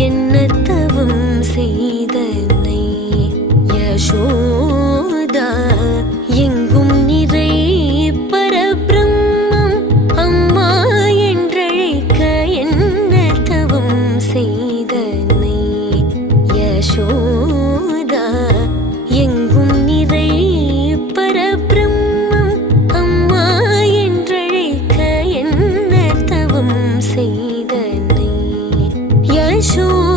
என்ன தவம் செய்தனை யசோதா எங்கும் நிறை பரபிரம்மம் அம்மா என்றழைக்க என்ன தவம் செய்தனை யசோதா எங்கும் நிறை பரபிரம்மம் அம்மா என்றழைக்க என்ன தவம் செய்தனை யசோதா